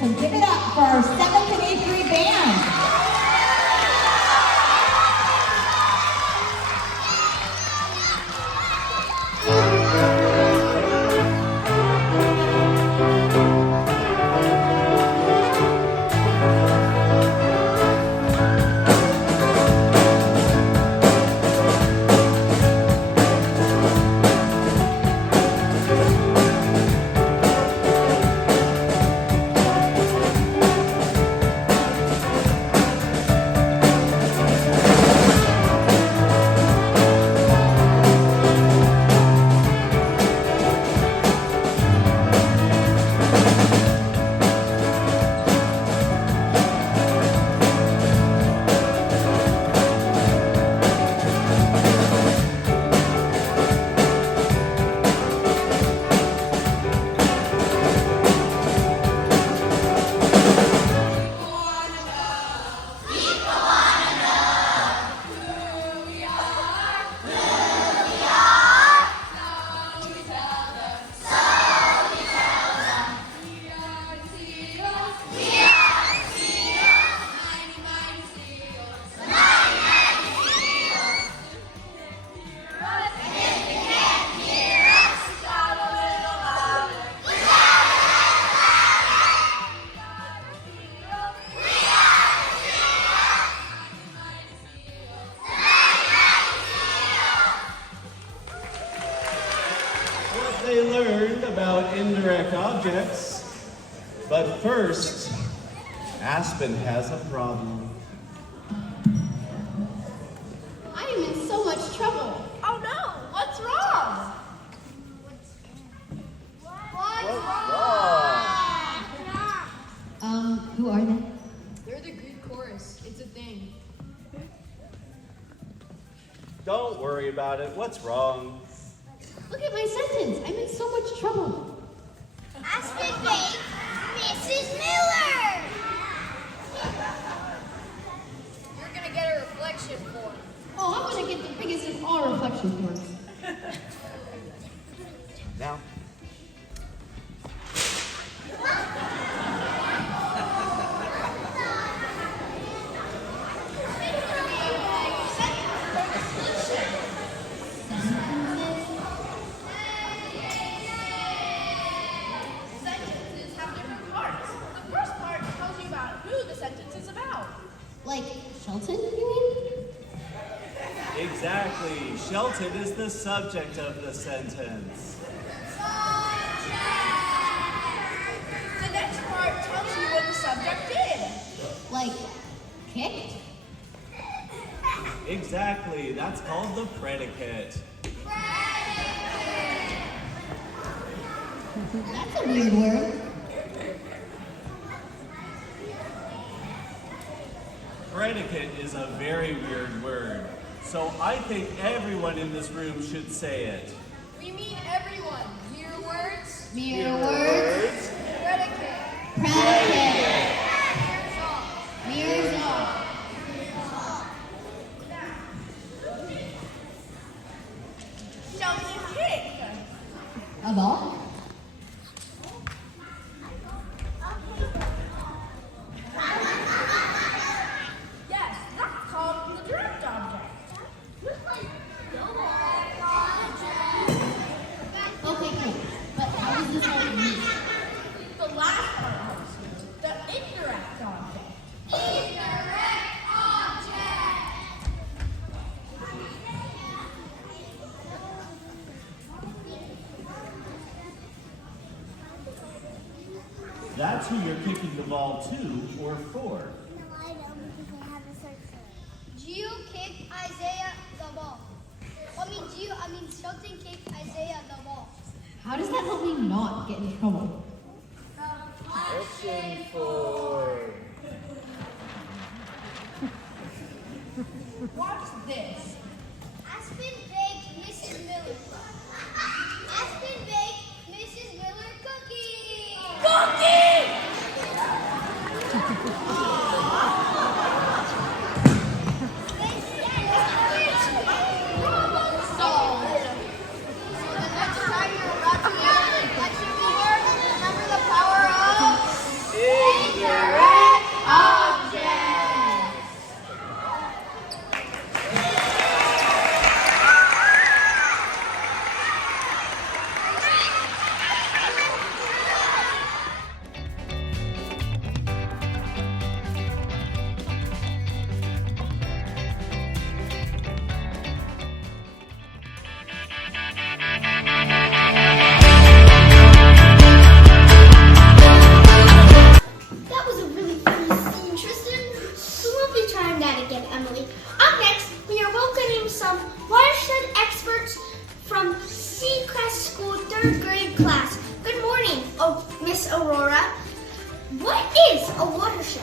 So give it up for our 7th and 8th grade band. They learned about indirect objects, but first, Aspen has a problem. I am in so much trouble. Oh no, what's wrong? Who are they? They're the Greek chorus. It's a thing. Don't worry about it. What's wrong? Look at my sentence. I'm in so much trouble. Aspen Bay, Mrs. Miller! You're gonna get a reflection form. Oh, I'm gonna get the biggest of all reflection forms. Now. Like Shelton, you mean? Exactly. Shelton is the subject of the sentence. The next part tells you what the subject did. Like kicked? Exactly. That's called the predicate. That's a weird word. Predicate is a very weird word, so I think everyone in this room should say it. We mean everyone. Mere words. Mere words. Predicate. Predicate. Mere Mere song. Shelton kick. A ball? Yes, that's called the direct object. Okay, cool. But how does this all mean? The last part helps you. The indirect object. Indirect object! That's who you're kicking the ball to or for. No, I don't because I have a search for it. Gio kicked Isaiah the ball. Shelton kicked Isaiah the ball. How does that help me not get in trouble? Option 4. Watch this. Aspen baked Mrs. Miller. Aspen baked Mrs. Miller cookie. Cookie! Problem solved. So the next time you're about to make a reflection board, Aurora. What is a watershed?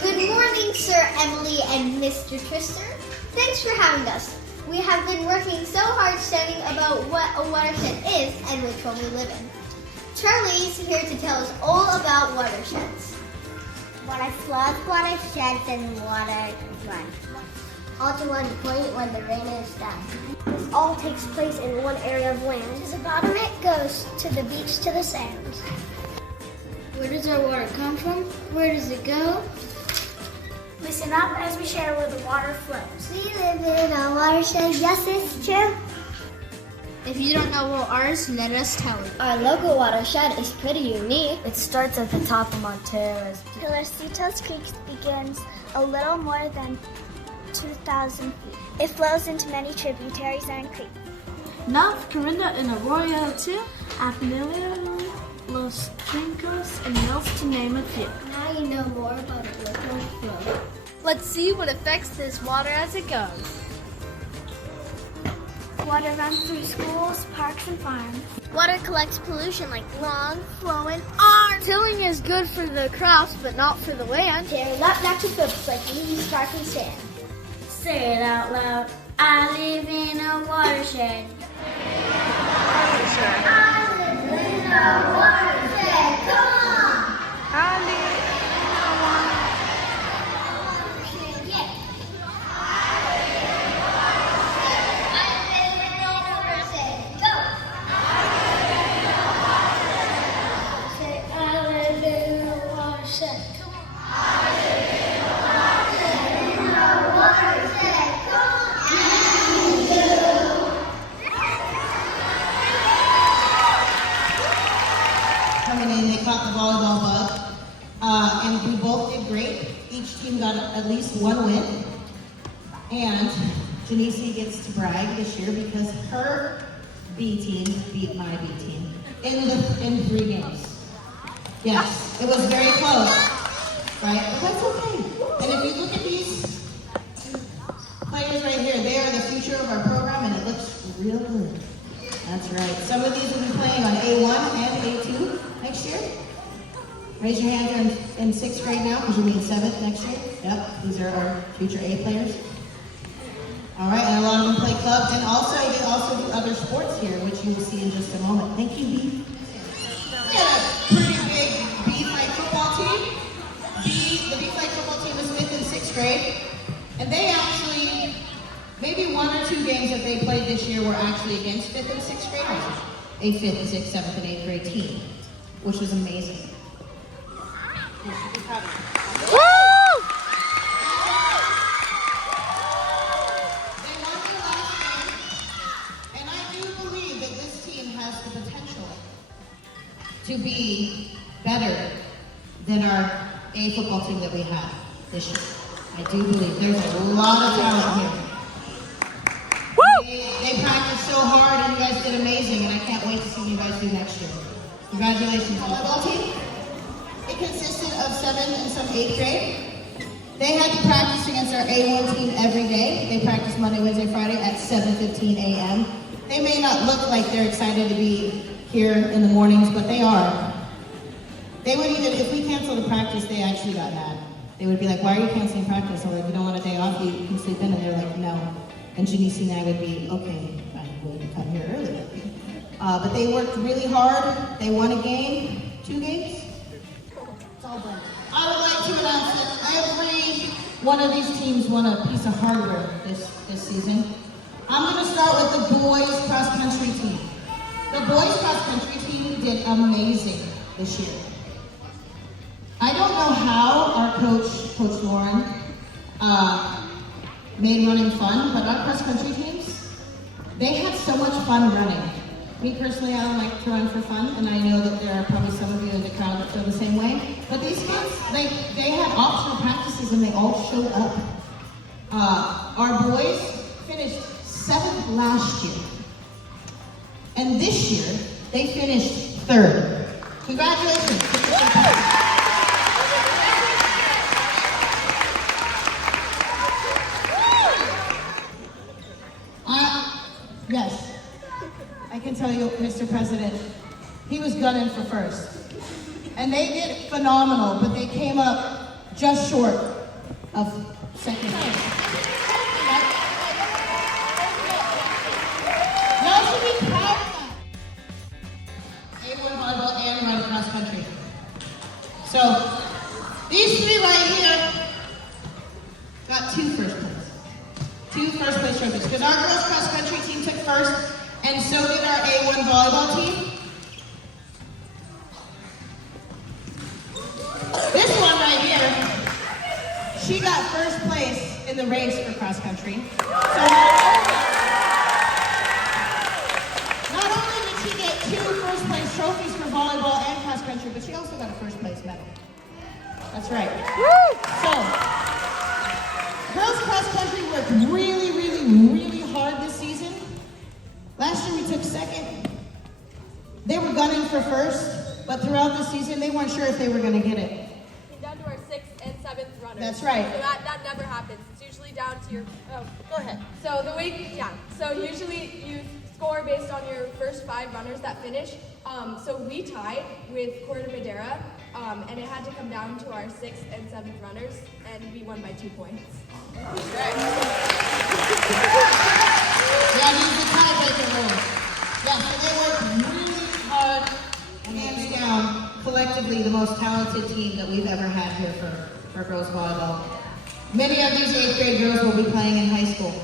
Good morning, Sir Emily and Mr. Twister. Thanks for having us. We have been working so hard studying about what a watershed is and which one we live in. Charlie's here to tell us all about watersheds. Water flows, watersheds, and water runs. All to one point when the rain is done. This all takes place in one area of land. To the bottom it goes, to the beach, to the sands. Where does our water come from? Where does it go? Listen up as we share where the water flows. We live in a watershed, yes, it's true. If you don't know what ours, let us tell you. Our local watershed is pretty unique. It starts at the top of Montana's. Pillarcitos Creek begins a little more than 2,000 feet. It flows into many tributaries and creeks. North Corinda and Arroyo too, Apnelio, Los Trincos, and Mills, to name a few. Now you know more about a local flow. Let's see what affects this water as it goes. Water runs through schools, parks, and farms. Water collects pollution like long, flowing arms. Tilling is good for the crops, but not for the land. Tears up natural goods like leaves, sparkling sand. Say it out loud. I live in a watershed. I live in a watershed, come on! I live Watershed, yeah. Coming in, they caught the volleyball bug, and we both did great. Each team got at least one win, and Janice gets to brag this year because her B team beat my B team in 3 games. Yes, it was very close, right? But that's okay. And if you look at these players right here, they are the future of our program, and it looks real good. That's right. Some of these will be playing on A1 and A2 next year. Raise your hand if you're in 6th grade now, because you'll be in 7th next year. Yep, these are our future A players. All right, and a lot of them play club, and also they also do other sports here, which you will see in just a moment. Thank you, B. We had a pretty big B flag football team. The B flag football team is 5th and 6th grade, and they actually, maybe 1 or 2 games that they played this year were actually against 5th and 6th graders. A 5th and 6th, 7th, and 8th grade team, which was amazing. You should be proud of them. They won their last game, and I do believe that this team has the potential to be better than our A football team that we have this year. I do believe there's a lot of talent here. They practiced so hard, and you guys did amazing, and I can't wait to see what you guys do next year. Congratulations. Volleyball team, it consisted of 7th and some 8th grade. They had to practice against our A1 team every day. They practice Monday, Wednesday, Friday at 7:15 a.m. They may not look like they're excited to be here in the mornings, but they are. They would even, if we canceled the practice, they actually got mad. They would be like, why are you canceling practice? Or if you don't want a day off, you can sleep in. And they're like, no. And Janice and I would be, okay, fine, we'll come here early. But they worked really hard. They won a game, 2 games. It's all blended. I would like to announce that every one of these teams won a piece of hardware this season. I'm going to start with the boys cross country team. The boys cross country team did amazing this year. I don't know how our Coach Lauren, made running fun, but our cross country teams, they had so much fun running. Me personally, I don't like to run for fun, and I know that there are probably some of you in the crowd that feel the same way. But these kids, they had optional practices and they all showed up. Our boys finished 7th last year, and this year they finished 3rd. Congratulations. Yes, I can tell you, Mr. President, he was gutted gunning for first. And they did phenomenal, but they came up just short of second place. Y'all should be proud of that. A1 volleyball and run cross country. So, these three right here got 2 first place. 2 first place trophies. Because our girls cross country team took first, and so did our A1 volleyball team. This one right here, she got first place in the race for cross country. So not only did she get 2 first place trophies for volleyball and cross country, but she also got a first place medal. That's right. So, girls cross country worked really hard this season. Last year we took second. They were gunning for first, but throughout the season they weren't sure if they were going to get it. Down to our 6th and 7th runners. That's right. So that never happens. It's usually down to your. Oh, Go ahead. So So usually you score based on your first 5 runners that finish. So we tied with Corte Madera, and it had to come down to our 6th and 7th runners, and we won by 2 points. Yeah, these are tiebreaker rules. Yeah, so they worked really hard, hands down, collectively the most talented team that we've ever had here for girls volleyball. Many of these 8th grade girls will be playing in high school.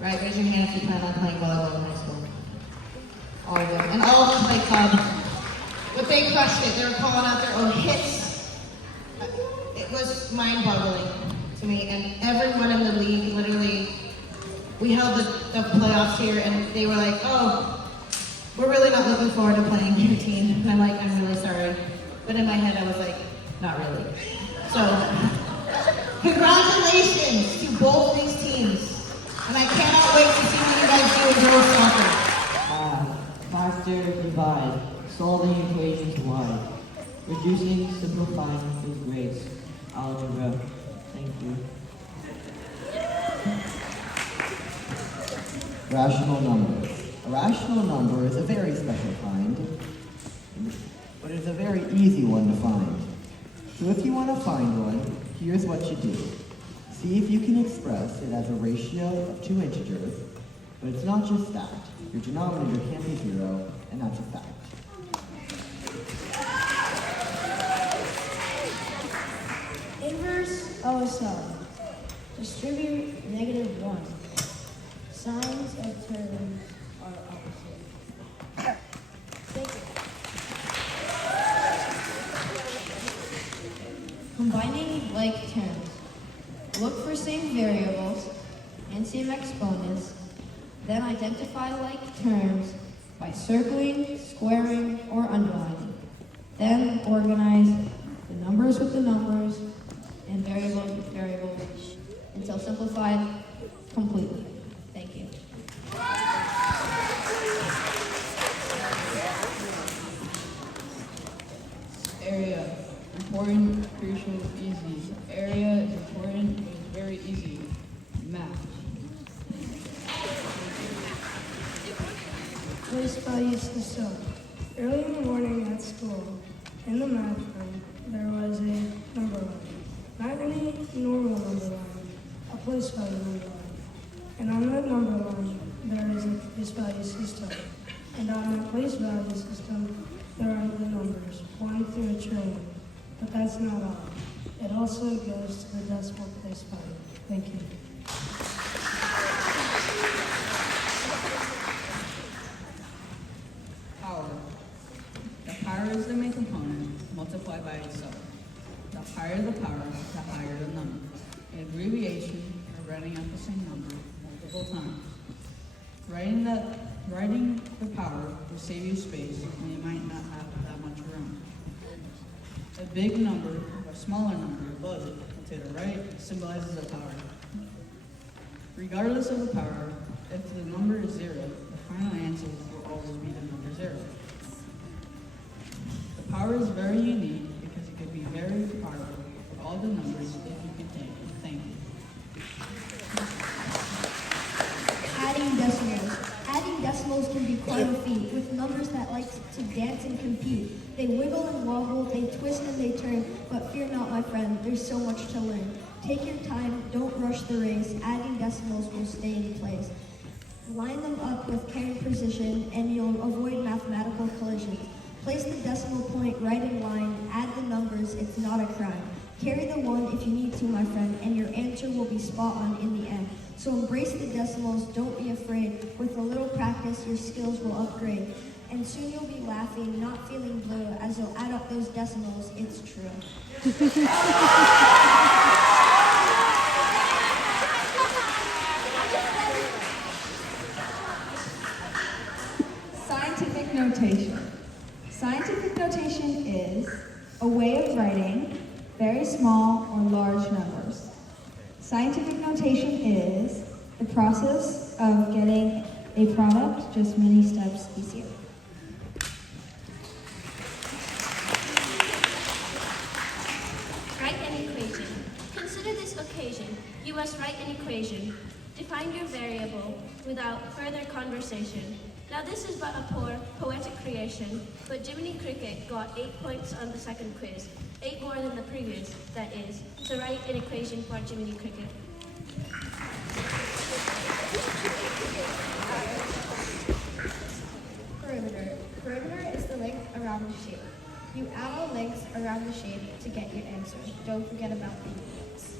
Right, raise your hand if you plan on playing volleyball in high school. All of them. And all of them play club. But they crushed it. They were calling out their own hits. It was mind-boggling to me. And everyone in the league, literally, we held the playoffs here, and they were like, oh, we're really not looking forward to playing your team. And I'm like, I'm really sorry. But in my head, I was like, not really. So, congratulations to both these teams. And I cannot wait to see what you guys do in girls soccer. Faster divide, solving equations wide, reducing, simplifying with grades, algebra. Thank you. Rational numbers. A rational number is a very special kind, but it's a very easy one to find. So if you want to find one, here's what you do. See if you can express it as a ratio of 2 integers, but it's not just that. Your denominator can't be 0, and that's a fact. Inverse of a sum. Distribute -1. Signs of terms are opposite. Thank you. Combining like terms. Look for same variables and same exponents, then identify like terms by circling, squaring, or underlining. Then organize the numbers with the numbers and variables with variables until simplified completely. Thank you. Area. Important, crucial, easy. Area is important, but it's very easy. Math. Place value system. Early in the morning at school, in the math room, there was a number line. Not any normal number line, a place value number line. And on that number line, there is a place value system. And on that place value system, there are the numbers, 1 through a trillion. But that's not all. It also goes to the decimal place value. Thank you. Power. The power is the main component, multiplied by itself. The higher the power, the higher the number. An abbreviation of writing out the same number multiple times. Writing the power will save you space, and you might not have that much room. A big number or smaller number above it, to the right, symbolizes a power. Regardless of the power, if the number is 0, the final answer will always be the number 0. The power is very unique because it can be very powerful for all the numbers if you can take it. Thank you. Adding decimals. Adding decimals can be quite a feat with numbers that that like to dance and compete. They wiggle and wobble, they twist and they turn, but fear not, my friend, there's so much to learn. Take your time, don't rush the race, adding decimals will stay in place. Line them up with care and precision, and you'll avoid mathematical collisions. Place the decimal point right in line, add the numbers, it's not a crime. Carry the one if you need to, my friend, and your answer will be spot on in the end. So embrace the decimals, don't be afraid. With a little practice, your skills will upgrade. And soon you'll be laughing, not feeling blue, as you'll add up those decimals, it's true. Scientific notation. Scientific notation is a way of writing very small or large numbers. Scientific notation is the process of getting a product just many steps easier. Write an equation. Consider this occasion. You must write an equation. Define your variable without further conversation. Now this is but a poor, poetic creation, but Jiminy Cricket got 8 points on the second quiz. 8 more than the previous, that is. So write an equation for Jiminy Cricket. Perimeter. Perimeter is the length around the shape. You add all lengths around the shape to get your answer. Don't forget about the units.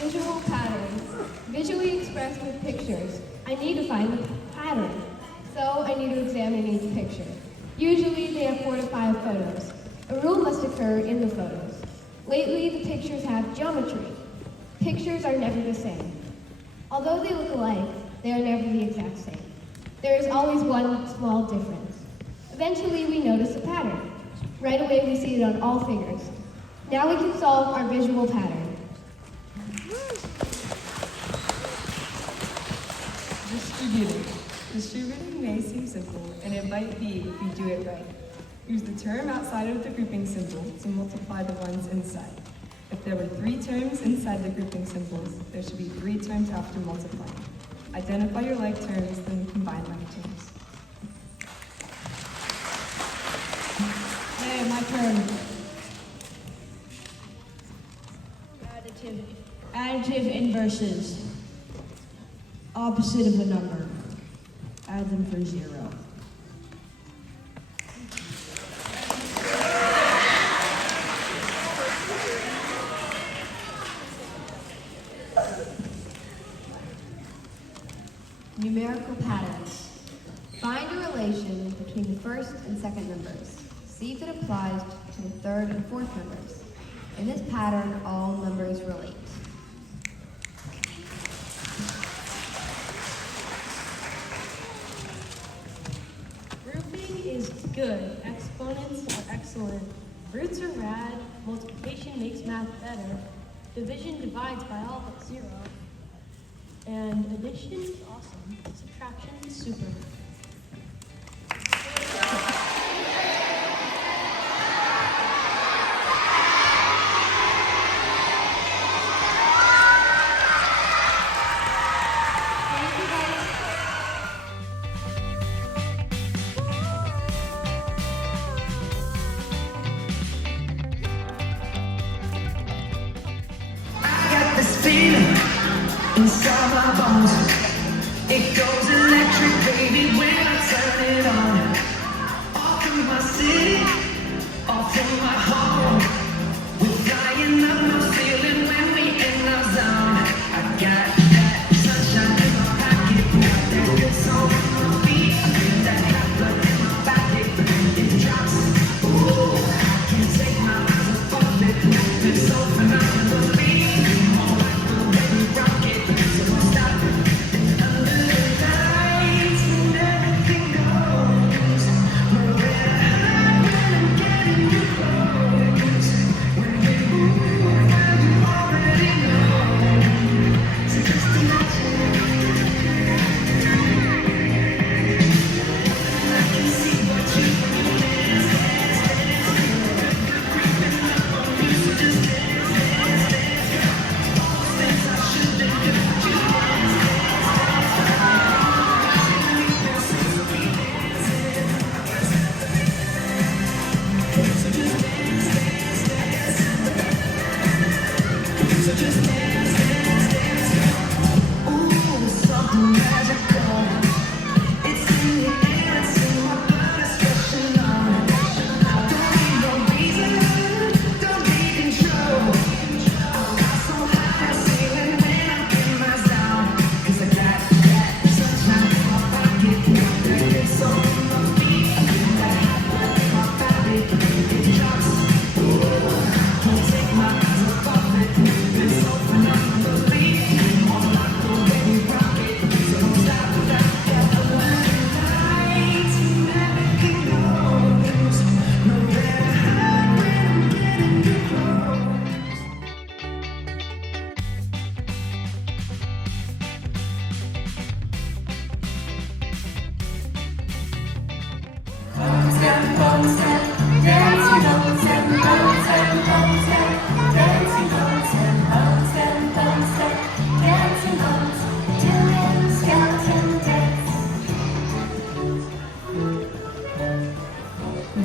Visual patterns. Visually expressed with pictures. I need to find the pattern, so I need to examine each picture. Usually they have 4 to 5 photos. A rule must occur in the photos. Lately the pictures have geometry. Pictures are never the same. Although they look alike, they are never the exact same. There is always one small difference. Eventually we notice a pattern. Right away we see it on all figures. Now we can solve our visual pattern. Distributing. Distributing may seem simple, and it might be if you do it right. Use the term outside of the grouping symbol to multiply the ones inside. If there were 3 terms inside the grouping symbols, there should be 3 terms after multiplying. Identify your like terms, then combine like terms. Hey, my turn. Additive. Additive inverses. Opposite of a number. Add them for 0. Numerical patterns. Find a relation between the first and second numbers. See if it applies to the third and fourth numbers. In this pattern, all numbers relate. Grouping is good. Exponents are excellent. Roots are rad. Multiplication makes math better. Division divides by all but 0. And addition is awesome. Subtraction is super. Inside my bones, it goes electric, baby, when I turn it on. All through my city, all through my home, we're flying up no ceiling when we in our zone. I got that sunshine in my pocket, got that good soul in my feet, I feel that hot blood in my body, it drops. Ooh, I can't take my eyes off it, it's so phenomenally. Come on, like the way we rock it. Stop.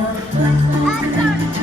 Black